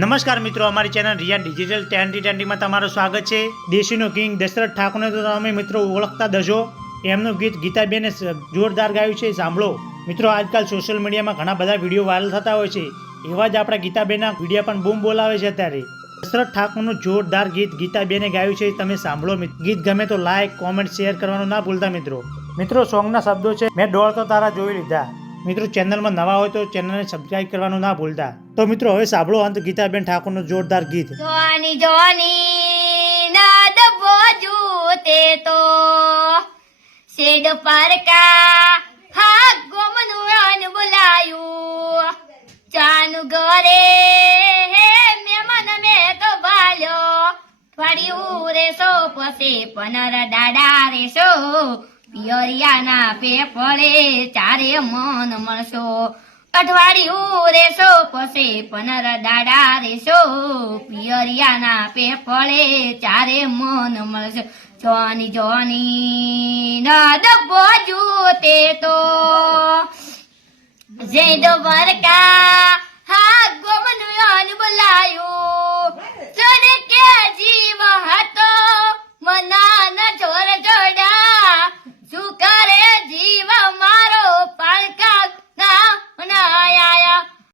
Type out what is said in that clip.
નમસ્કાર મિત્રો, અમારી ચેનલ રિયા ડિજિટલ ટેન્ટી ટ્રેન્ડિંગમાં તમારું સ્વાગત છે. દેશીનો કિંગ દશરથ ઠાકોરને તો તમે મિત્રો ઓળખતા દશો એમનું ગીત ગીતાબેને જોરદાર ગાયું છે, સાંભળો. મિત્રો, આજકાલ સોશિયલ મીડિયામાં ઘણા બધા વીડિયો વાયરલ થતા હોય છે. એવા જ આપણા ગીતાબેનના વીડિયો પણ બૂમ બોલાવે છે અત્યારે. દશરથ ઠાકોરનું જોરદાર ગીત ગીતાબેને ગાયું છે, તમે સાંભળો ગીત ગમે તો લાઈક કોમેન્ટ શેર કરવાનું ના ભૂલતા મિત્રો. મિત્રો સોંગના શબ્દો છે, મેં ડોળ તારા જોઈ લીધા. મિત્રો ચેનલમાં નવા હોય તો ચેનલને સબસ્ક્રાઇબ કરવાનું ના ભૂલતા. તો મિત્રો, હવે સાંભળો અંત ગીતાબેન ઠાકોરનું જોરદાર ગીત. જોની જોની નાદ બોજુ તે તો સેડ પર ફળ્યું રે સો પસે પનર દાડા રે સો પિયરિયાના પેપળે ચારે મન મળશો. અઠવાડિયું રેશો પસે પનર દાડા રેશો. પિયરિયાના પેપળે ચારે મન મળશો. જોની જોની નદ બોજુ તે તો. જેડ વરકા.